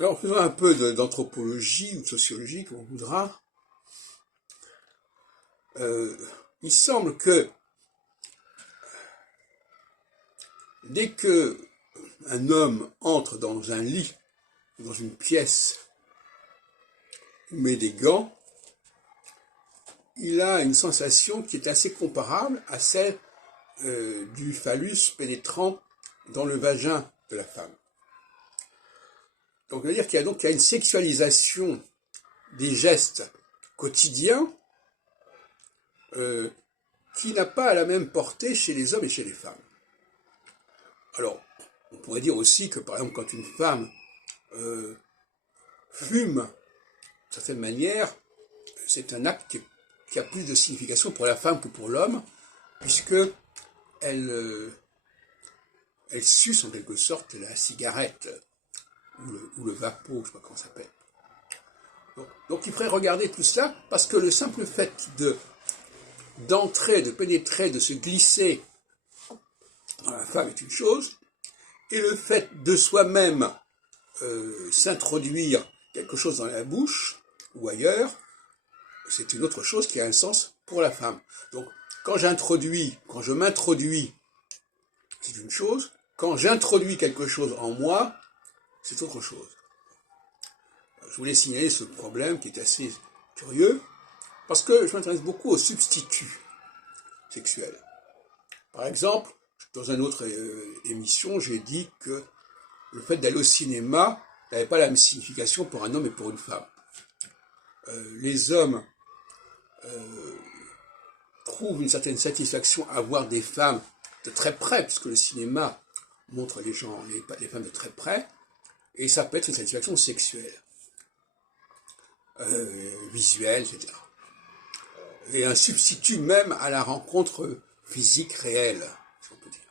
Alors, faisons un peu d'anthropologie ou de sociologie, comme on voudra. Il semble que dès que un homme entre dans un lit, dans une pièce, met des gants, il a une sensation qui est assez comparable à celle du phallus pénétrant dans le vagin de la femme. Donc, on veut dire qu'il y a une sexualisation des gestes quotidiens qui n'a pas la même portée chez les hommes et chez les femmes. Alors, on pourrait dire aussi que, par exemple, quand une femme fume, d'une certaine manière, c'est un acte qui a plus de signification pour la femme que pour l'homme, puisque elle suce en quelque sorte la cigarette, ou le vapeau, je ne sais pas comment ça s'appelle. Donc il faudrait regarder tout cela, parce que le simple fait d'entrer, de pénétrer, de se glisser dans la femme est une chose, et le fait de soi-même s'introduire quelque chose dans la bouche ou ailleurs, c'est une autre chose qui a un sens pour la femme. Donc quand je m'introduis, c'est une chose, quand j'introduis quelque chose en moi, c'est autre chose. Je voulais signaler ce problème qui est assez curieux, parce que je m'intéresse beaucoup aux substituts sexuels. Par exemple, dans une autre émission, j'ai dit que le fait d'aller au cinéma n'avait pas la même signification pour un homme et pour une femme. Les hommes trouvent une certaine satisfaction à voir des femmes de très près, puisque le cinéma montre les femmes de très près, et ça peut être une satisfaction sexuelle, visuelle, etc. Et un substitut même à la rencontre physique réelle, si on peut dire.